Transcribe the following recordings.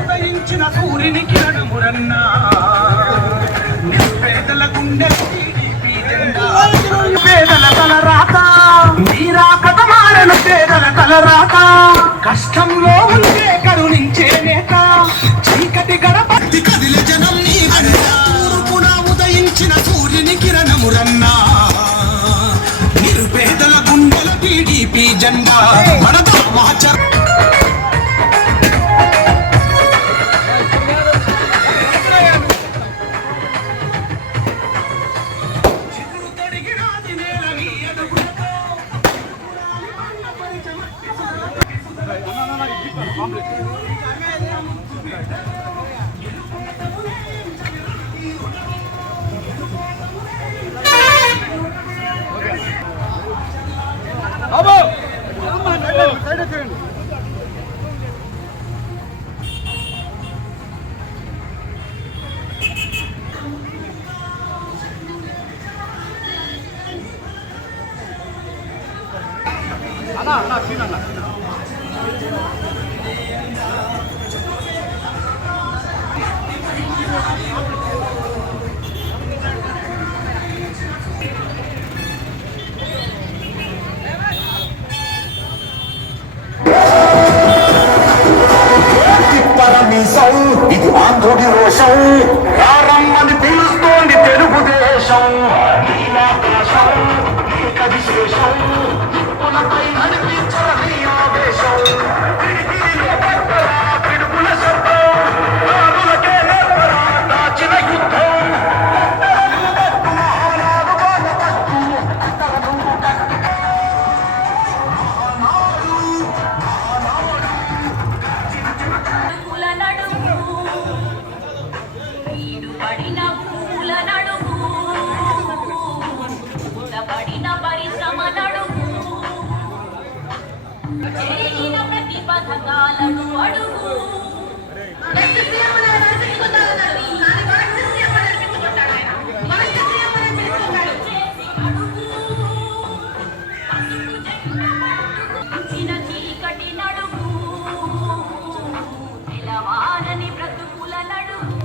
ఉదయించిన సూర్యుని కిరణమురన్నా పేదల గుండె పేదల తల రాత మీరా కథమారను పేదల తల రాత కష్టంలో ఉంటే కరుణించే నేత చీకటి గడపట్టి కదిల జనం నీ తూర్పున ఉదయించిన సూర్యుని కిరణమురన్నా నిరుపేదల గుండెల టీడీపీ జెండా మనతో మహచర అన్నా సీన్ అన్నా ఇది ఆంధ్రుడి రోషం రారమ్మని పిలుస్తోంది తెలుగుదేశం విశేషం పులపై నడిపించర నీ ఆవేశం పిడుగుల శబ్దం రాజులకే నేర్పరా దాచిన యుద్ధం పథకాలను అడుగు చీకటి నడుగు నిలవారని బ్రతుకుల నడుగు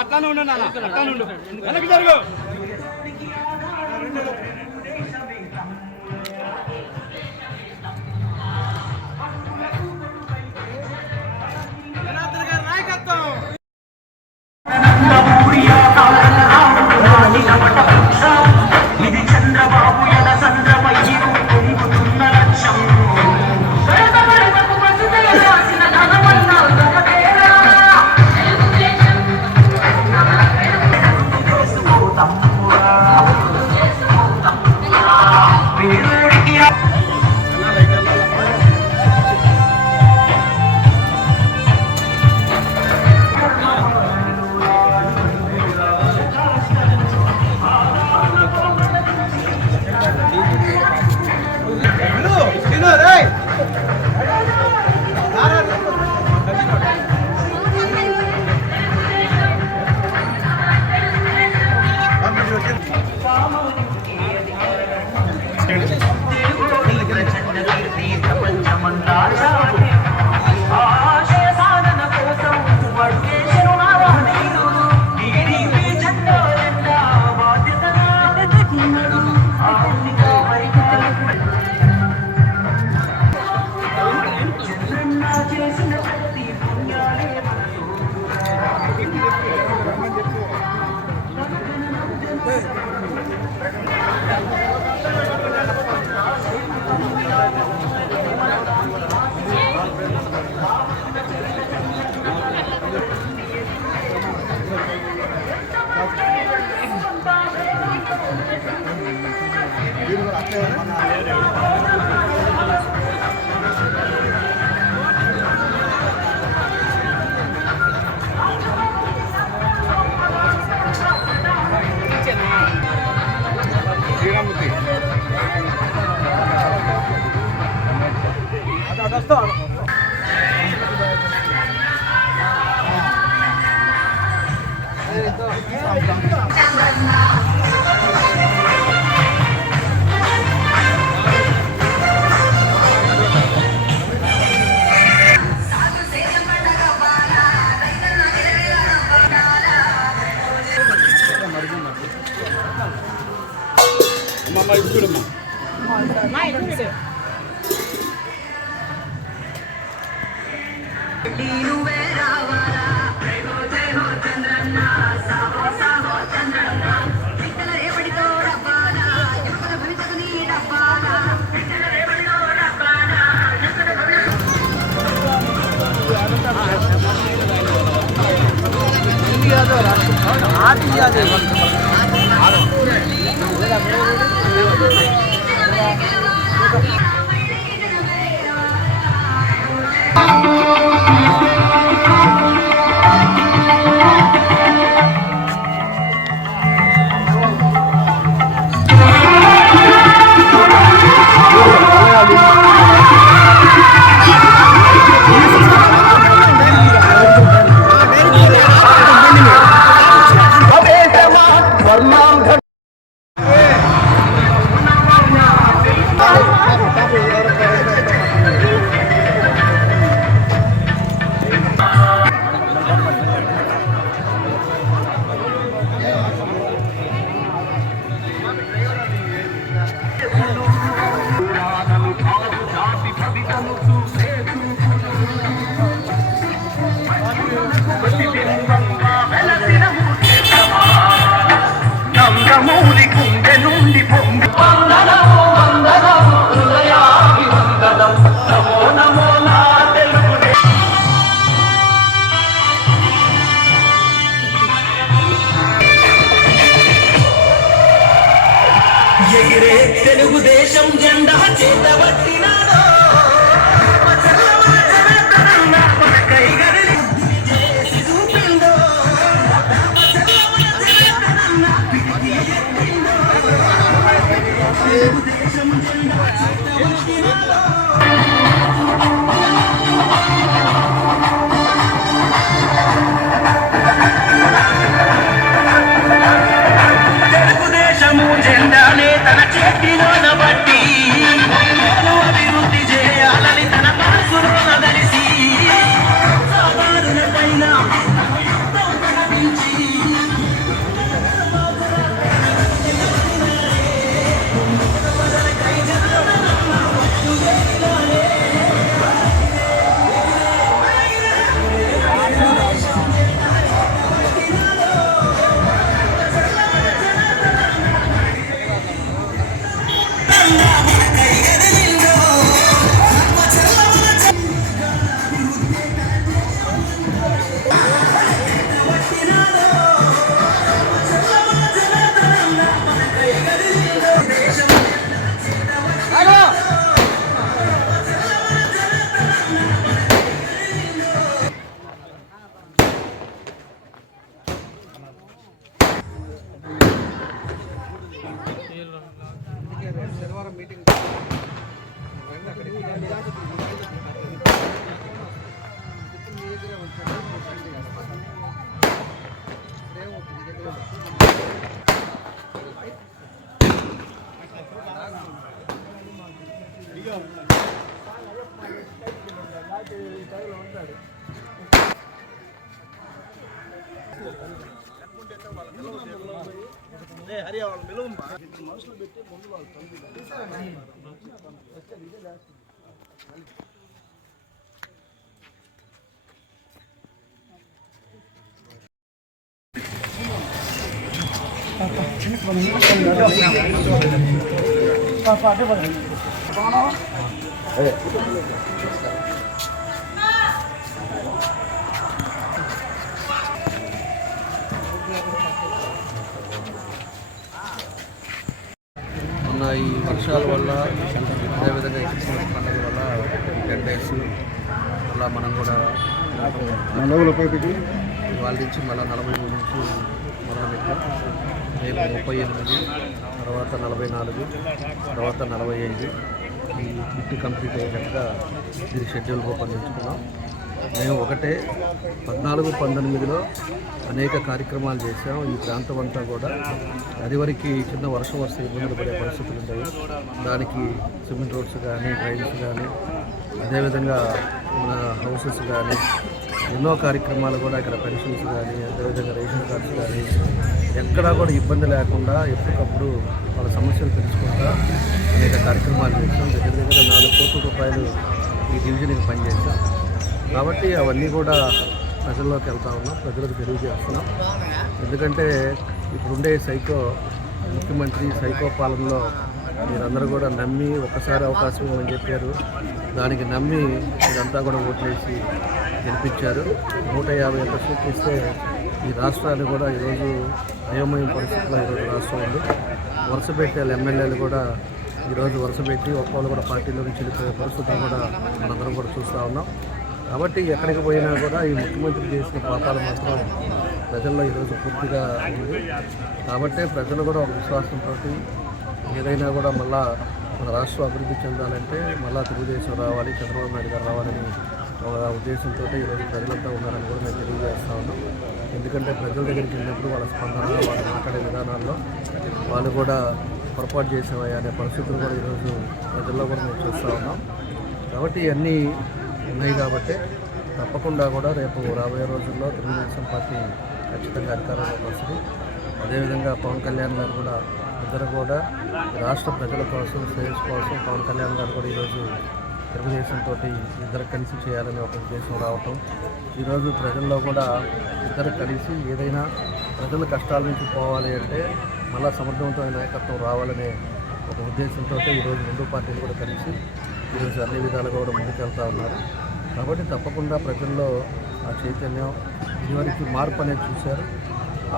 అట్లానే ఉండండి అన్న అట్లానే ఉండు వెనక్కి జరుగు ఇది చంద్రబాబు ఎడ చంద్రపయ్యి పొంగుతున్న లక్ష్యం తమ్మురా నందమూరి గుండె నుండి పొంగి వందనము వందనము హృదయాభివందనం నమో నమో నా తెలుగు ఎగిరే తెలుగుదేశం జెండా చేతబట్టినాడో తెలుగుదేశము జెండానే తన చేతిలోన బట్టి అభివృద్ధి చేయాలని తన మనసులోన కలిసి సాధారణమైన మొన్న ఈ వర్షాల వల్ల అదేవిధంగా ఈ క్రిస్మస్ పండుగ వల్ల 10 days అలా మనం కూడా వాళ్ళ నుంచి మళ్ళీ 43 నుంచి మొదలుపెట్టాం. రేపు 38, తర్వాత 44, తర్వాత 45 ఈ బిట్ కంప్లీట్ అయ్యేటట్టుగా ఇది షెడ్యూల్ రూపొందించుకున్నాం. మేము ఒకటే 14-19లో అనేక కార్యక్రమాలు చేసాం. ఈ ప్రాంతం అంతా కూడా అదివరకు చిన్న వర్షం వస్తే ఇబ్బందులు పడే పరిస్థితులు ఉంటాయి. దానికి సిమెంట్ రోడ్స్ కానీ, డ్రైన్స్ కానీ, అదేవిధంగా మన హౌసెస్ కానీ, ఎన్నో కార్యక్రమాలు కూడా ఇక్కడ పెన్షన్స్ కానీ, అదేవిధంగా రేషన్ కార్డ్స్ కానీ ఎక్కడా కూడా ఇబ్బంది లేకుండా ఎప్పటికప్పుడు వాళ్ళ సమస్యలు తెలుసుకుంటా అనేక కార్యక్రమాలు చేస్తాం. దగ్గర 4 కోట్ల రూపాయలు ఈ డివిజన్కి పనిచేస్తాం. కాబట్టి అవన్నీ కూడా ప్రజల్లోకి వెళ్తా ఉన్నాం, ప్రజలకు తెలియజేస్తున్నాం. ఎందుకంటే ఇప్పుడుండే ముఖ్యమంత్రి సైకో పాలనలో మీరందరూ కూడా నమ్మి ఒక్కసారి అవకాశం ఇవ్వమని చెప్పారు. దానికి నమ్మి మీరంతా కూడా ఓట్లేసి గెలిపించారు. 150 సీట్లు ఇస్తే ఈ రాష్ట్రాన్ని కూడా ఈరోజు అయోమయం పరిస్థితుల్లో ఈరోజు రాష్ట్రం ఉంది. వరుస పెట్టే ఎమ్మెల్యేలు కూడా ఈరోజు వరుస పెట్టి ఒక్కొక్కరు కూడా పార్టీలో నుంచి వెళ్ళిపోయే పరిస్థితులు కూడా మనందరం కూడా చూస్తూ ఉన్నాం. కాబట్టి ఎక్కడికి పోయినా కూడా ఈ ముఖ్యమంత్రి చేసిన పాపాలు మాత్రం ప్రజల్లో ఈరోజు పూర్తిగా ఉంది. కాబట్టి ప్రజలు కూడా ఒక విశ్వాసంతో ఏదైనా కూడా మళ్ళా మన రాష్ట్రం అభివృద్ధి చెందాలంటే మళ్ళా తెలుగుదేశం రావాలి, చంద్రబాబు నాయుడు గారు రావాలని ఒక ఉద్దేశంతో ఈరోజు ప్రజలంతా ఉన్నారని కూడా మేము తెలియజేస్తా ఉన్నాం. ఎందుకంటే ప్రజల దగ్గరికి వెళ్ళినప్పుడు వాళ్ళ స్పందన, వాళ్ళు మాట్లాడే విధానాల్లో వాళ్ళు కూడా పొరపాటు చేసేవా అనే పరిస్థితులు కూడా ఈరోజు ప్రజల్లో కూడా మేము చూస్తూ ఉన్నాం. కాబట్టి ఇవన్నీ ఉన్నాయి కాబట్టి తప్పకుండా కూడా రేపు రాబోయే రోజుల్లో తెలుగుదేశం పార్టీ ఖచ్చితంగా అధికారంలోకి వస్తుంది. అదేవిధంగా పవన్ కళ్యాణ్ గారు కూడా ఇద్దరు కూడా రాష్ట్ర ప్రజల కోసం, శ్రేయస్ కోసం పవన్ కళ్యాణ్ గారు కూడా ఈరోజు తెలుగుదేశంతో ఇద్దరు కలిసి చేయాలని ఒక ఉద్దేశం రావటం, ఈరోజు ప్రజల్లో కూడా ఇద్దరు కలిసి ఏదైనా ప్రజల కష్టాల నుంచి పోవాలి అంటే మళ్ళా సమర్థవంతమైన నాయకత్వం రావాలనే ఒక ఉద్దేశంతో ఈరోజు 2 పార్టీలు కూడా కలిసి ఈరోజు అన్ని విధాలుగా కూడా ముందుకెళ్తూ ఉన్నారు. కాబట్టి తప్పకుండా ప్రజల్లో ఆ చైతన్యం, ఇదివరకు మార్పు అనేది చూశారు.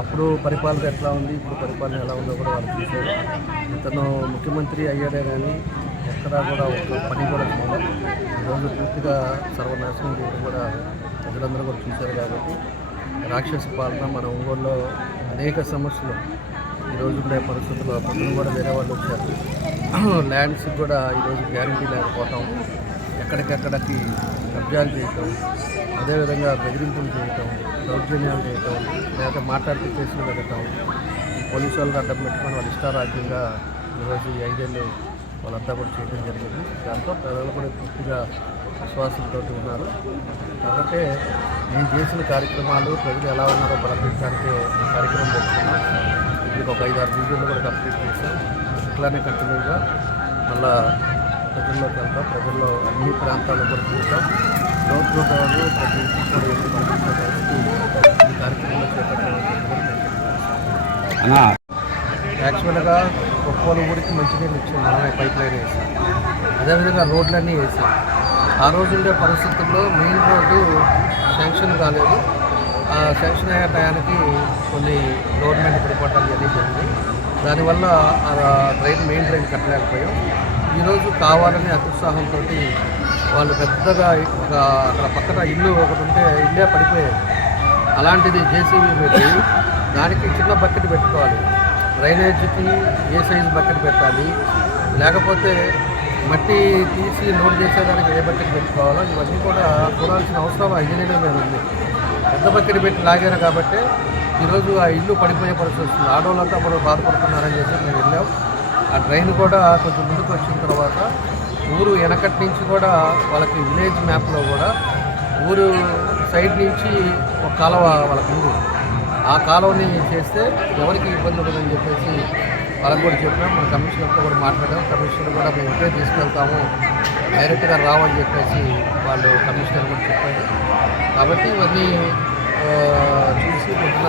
అప్పుడు పరిపాలన ఎట్లా ఉంది, ఇప్పుడు పరిపాలన ఎలా ఉందో కూడా వాళ్ళు చూశారు. ఇతను ముఖ్యమంత్రి అయ్యాడే కానీ ఎక్కడా కూడా ఒక పని కూడా చేయలేదు. ఈరోజు పూర్తిగా సర్వనాశనం చేయడం కూడా ప్రజలందరూ కూడా చూశారు. కాబట్టి రాక్షస పాలన మన ఒంగోలులో అనేక సమస్యలు ఈరోజు ఉండే పరిస్థితుల్లో పొద్దున కూడా వేరే వాళ్ళు వచ్చారు. ల్యాండ్స్కి కూడా ఈరోజు గ్యారంటీ లేకపోవటం, ఎక్కడికెక్కడికి కబ్జాలు చేయటం, అదేవిధంగా బెదిరింపులు చేయటం, దౌర్జన్యాలు చేయటం, లేకపోతే మాట్లాడితే కేసులు పెట్టడం, పోలీసు వాళ్ళని అడ్డం పెట్టుకొని వాళ్ళు ఇష్టారాజ్యంగా ఈరోజు ఈ 5 ఏళ్ళు వాళ్ళంతా కూడా చేయడం జరిగింది. దాంతో ప్రజలు కూడా పూర్తిగా విశ్వాసంతో ఉన్నారు. కాబట్టి నేను చేసిన కార్యక్రమాలు ప్రజలు ఎలా ఉన్నారో ప్రకటించడానికి కార్యక్రమం పెట్టుకున్నాం. ఇప్పుడు ఒక 5-6 డివిజన్లు కూడా కంప్లీట్ చేస్తాం. ఇట్లానే కంటిన్యూగా మళ్ళా ప్రజల్లోకి వెళ్తాం. ప్రజల్లో అన్ని ప్రాంతాల్లో కూడా చూస్తాం. డోర్ టు డోర్ ప్రతి ఇంటికి కూడా వెళ్ళి పంపించడానికి ఈ కార్యక్రమంలో చేపట్టడం. యాక్చువల్గా ఒక్కోలు ఊరికి మంచినీళ్ళు ఇచ్చాం, మనమే పైప్ లైన్ వేసాం. అదేవిధంగా రోడ్లన్నీ వేసాం. ఆ రోజు ఉండే పరిస్థితుల్లో మెయిన్ రోడ్డు శాంక్షన్ కాలేదు. ఆ శాంక్షన్ అయ్యే టయానికి కొన్ని గవర్నమెంట్ పరిపాలనలు అన్నీ జరిగింది. దానివల్ల మెయిన్ డ్రైన్ కట్టలేకపోయాం. ఈరోజు కావాలని అత్యుత్సాహంతో వాళ్ళు పెద్దగా అక్కడ పక్కన ఇల్లు ఒకటి ఉంటే ఇల్లే పడిపోయాయి. అలాంటిది జేసీబీ పెట్టి దానికి చిన్న బకెట్ పెట్టుకోవాలి, డ్రైనేజీకి ఏ సైజు బకెట్ పెట్టాలి, లేకపోతే మట్టి తీసి లోడ్ చేసేదానికి ఏ బకెట్ పెట్టుకోవాలో ఇవన్నీ కూడా చూడాల్సిన అవసరం ఇంజనీరింగ్ మీద ఉంది. పెద్ద బకెట్ పెట్టి లాగారు కాబట్టి ఈరోజు ఆ ఇల్లు పడిపోయే పరిస్థితి వస్తుంది. ఆడవాళ్ళంతా కూడా బాధపడుతున్నారని చెప్పి మేము వెళ్ళాం. ఆ డ్రైన్ కూడా కొంచెం ముందుకు వచ్చిన తర్వాత ఊరు వెనకటి నుంచి కూడా వాళ్ళకి విలేజ్ మ్యాప్లో కూడా ఊరు సైడ్ నుంచి ఒక కాలువ వాళ్ళకు ఉంది. ఆ కాలువని చేస్తే ఎవరికి ఇబ్బంది ఉండదని చెప్పేసి వాళ్ళకి కూడా చెప్పాం. మన కమిషనర్తో కూడా మాట్లాడాం. కమిషనర్ కూడా మేము ఇక్కడే తీసుకెళ్తాము, డైరెక్ట్గా రావని చెప్పేసి వాళ్ళు కమిషనర్ కూడా చెప్పారు. కాబట్టి ఇవన్నీ చూసి పొద్దున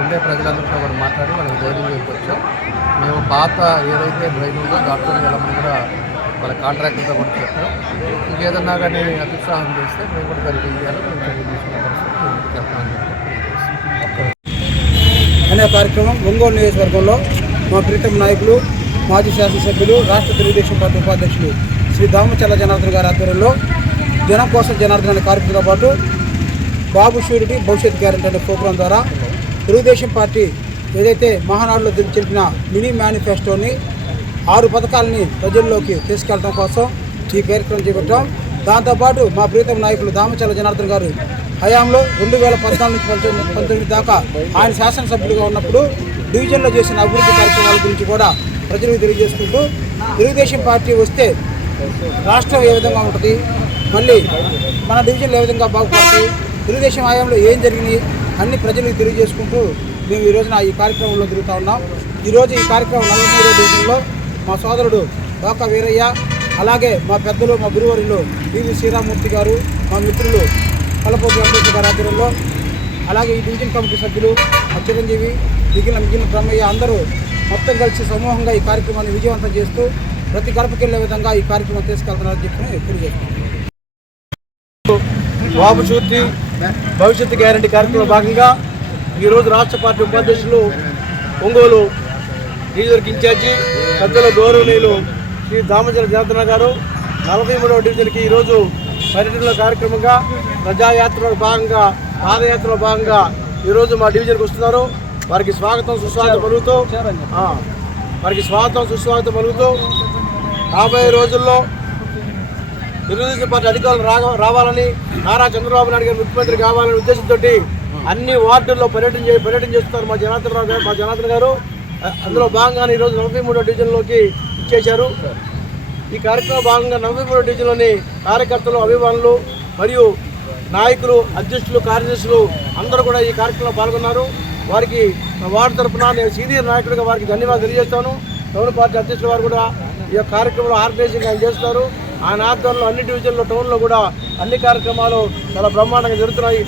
ఉండే ప్రజలందరితో కూడా మాట్లాడి వాళ్ళకి ధైర్యం చెప్పొచ్చాం. మేము పాత ఏదైతే డ్రైన్ ఉందో దాంట్లో వెళ్ళమని కూడా వాళ్ళ కాంట్రాక్టర్తో కూడా చెప్పాం. ఇంకేదన్నా కానీ అత్యుత్సాహం చేస్తే మేము కూడా దానికి చేయాలి, మేము చర్య తీసుకునే పరిస్థితి ముందుకు వెళ్తామని చెప్పి అనే కార్యక్రమం ఒంగోలు నియోజకవర్గంలో మా ప్రీతం నాయకులు, మాజీ శాసనసభ్యులు, రాష్ట్ర తెలుగుదేశం పార్టీ ఉపాధ్యక్షులు శ్రీ దామచల్ల జనార్దన్ గారి ఆధ్వర్యంలో జనం కోసం జనార్దన్ అనే కార్యక్రమంతో పాటు బాబు షూరిటీ భవిష్యత్ గ్యారెంటీ అనే ప్రోగ్రాం ద్వారా తెలుగుదేశం పార్టీ ఏదైతే మహానాడులో తెలిపిన మినీ మేనిఫెస్టోని 6 పథకాలని ప్రజల్లోకి తీసుకెళ్ళడం కోసం ఈ కార్యక్రమం చేపట్టాం. దాంతోపాటు మా ప్రీతం నాయకులు దామచల్ల జనార్దన్ గారు హయాంలో 2014 నుంచి 19 దాకా ఆయన శాసనసభ్యులుగా ఉన్నప్పుడు డివిజన్లో చేసిన అభివృద్ధి కార్యక్రమాల గురించి కూడా ప్రజలకు తెలియజేసుకుంటూ తెలుగుదేశం పార్టీ వస్తే రాష్ట్రం ఏ విధంగా ఉంటుంది, మళ్ళీ మన డివిజన్లు ఏ విధంగా బాగుపడతాయి, తెలుగుదేశం హయాంలో ఏం జరిగినాయి అన్ని ప్రజలకు తెలియజేసుకుంటూ మేము ఈ రోజున ఈ కార్యక్రమంలో తిరుగుతూ ఉన్నాం. ఈరోజు ఈ కార్యక్రమం 43వ డివిజన్లో మా సోదరుడు డోకా వీరయ్య, అలాగే మా పెద్దలు మా గురువర్యులు డివి శ్రీరామూర్తి గారు, మా మిత్రులు కలపోటి వెంకటేశ్వర గారి ఆధ్వర్యంలో, అలాగే ఈ డివిజన్ కమిటీ సభ్యులు మా చిరంజీవి మిగిలిన బ్రహ్మయ్య అందరూ మొత్తం కలిసి సమూహంగా ఈ కార్యక్రమాన్ని విజయవంతం చేస్తూ ప్రతి గడపకి వెళ్ళే విధంగా ఈ కార్యక్రమం తీసుకెళ్తున్నారని చెప్పి తెలియజేస్తున్నాం. బాబు చూర్తి భవిష్యత్తు గ్యారంటీ కార్యక్రమంలో భాగంగా ఈరోజు రాష్ట్ర పార్టీ ఉపాధ్యక్షులు ఒంగోలు నియోజకవర్గ ఇన్ఛార్జి పెద్దల గౌరవనీయులు శ్రీ దామచల్ల జనార్దన్ గారు 43వ డివిజన్కి ఈరోజు పర్యటనలో కార్యక్రమంగా ప్రజాయాత్రలో భాగంగా పాదయాత్రలో భాగంగా ఈరోజు మా డివిజన్కి వస్తున్నారు. వారికి స్వాగతం సుస్వాగతం పలుకుతూ రాబోయే రోజుల్లో తెలుగుదేశం పార్టీ అధికారులు రావాలని, నారా చంద్రబాబు నాయుడు గారు ముఖ్యమంత్రి కావాలనే ఉద్దేశంతో అన్ని వార్డుల్లో పర్యటన చేస్తున్నారు మా జనార్దన్ గారు. అందులో భాగంగానే ఈరోజు 43వ డివిజన్లోకి ఇచ్చేశారు. ఈ కార్యక్రమం భాగంగా 43వ డివిజన్లోని కార్యకర్తలు, అభిమానులు మరియు నాయకులు, అధ్యక్షులు, కార్యదర్శులు అందరూ కూడా ఈ కార్యక్రమంలో పాల్గొన్నారు. వారికి వార్డు తరఫున నేను సీనియర్ నాయకుడిగా వారికి ధన్యవాదాలు తెలియజేస్తాను. టౌన్ పార్టీ అధ్యక్షుల వారు కూడా ఈ కార్యక్రమంలో ఆర్గనైజింగ్ ఆయన చేస్తారు. ఆయన ఆధ్వర్యంలో అన్ని డివిజన్లో టౌన్లో కూడా అన్ని కార్యక్రమాలు చాలా బ్రహ్మాండంగా జరుగుతున్నాయి.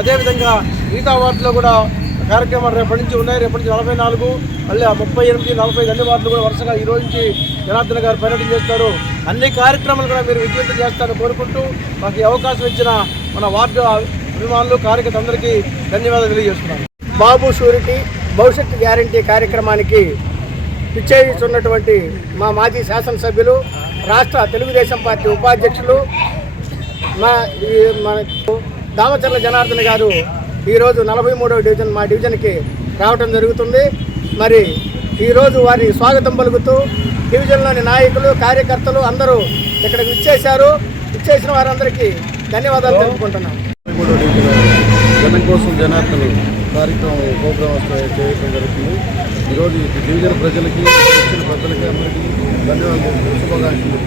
అదేవిధంగా మిగతా వార్డులో కూడా కార్యక్రమాలు రేపటి నుంచి ఉన్నాయి. రేపటి నుంచి 44, మళ్ళీ 38, 40 అన్ని వార్డులు కూడా వరుసగా ఈ రోజు నుంచి జనార్దన్ గారు పర్యటన చేస్తారు. అన్ని కార్యక్రమాలు కూడా మీరు విజయవంతం చేస్తారని కోరుకుంటూ మాకు ఈ అవకాశం ఇచ్చిన మన వార్డు అభిమానులు, కార్యకర్తలందరికీ ధన్యవాదాలు తెలియజేస్తున్నాను. బాబు షూరిటీ భవిష్యత్తు గ్యారంటీ కార్యక్రమానికి పిచ్చేస్తున్నటువంటి మా మాజీ శాసనసభ్యులు, రాష్ట్ర తెలుగుదేశం పార్టీ ఉపాధ్యక్షులు మా దామచల్ల జనార్దన్ గారు ఈరోజు 43వ డివిజన్ మా డివిజన్కి రావటం జరుగుతుంది. మరి ఈరోజు వారి స్వాగతం పలుకుతూ డివిజన్లోని నాయకులు, కార్యకర్తలు అందరూ ఇక్కడికి ఇచ్చేసిన వారందరికీ ధన్యవాదాలు తెలుపుకుంటున్నాను. జనం కోసం జనార్దన్ కార్యక్రమం ప్రోగ్రామ్ చేయడం జరుగుతుంది. ఈరోజు డివిజన్ ప్రజలకి, వచ్చిన పెద్దలకి అందరికీ ధన్యవాదాలు, శుభాకాంక్షలు.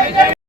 జై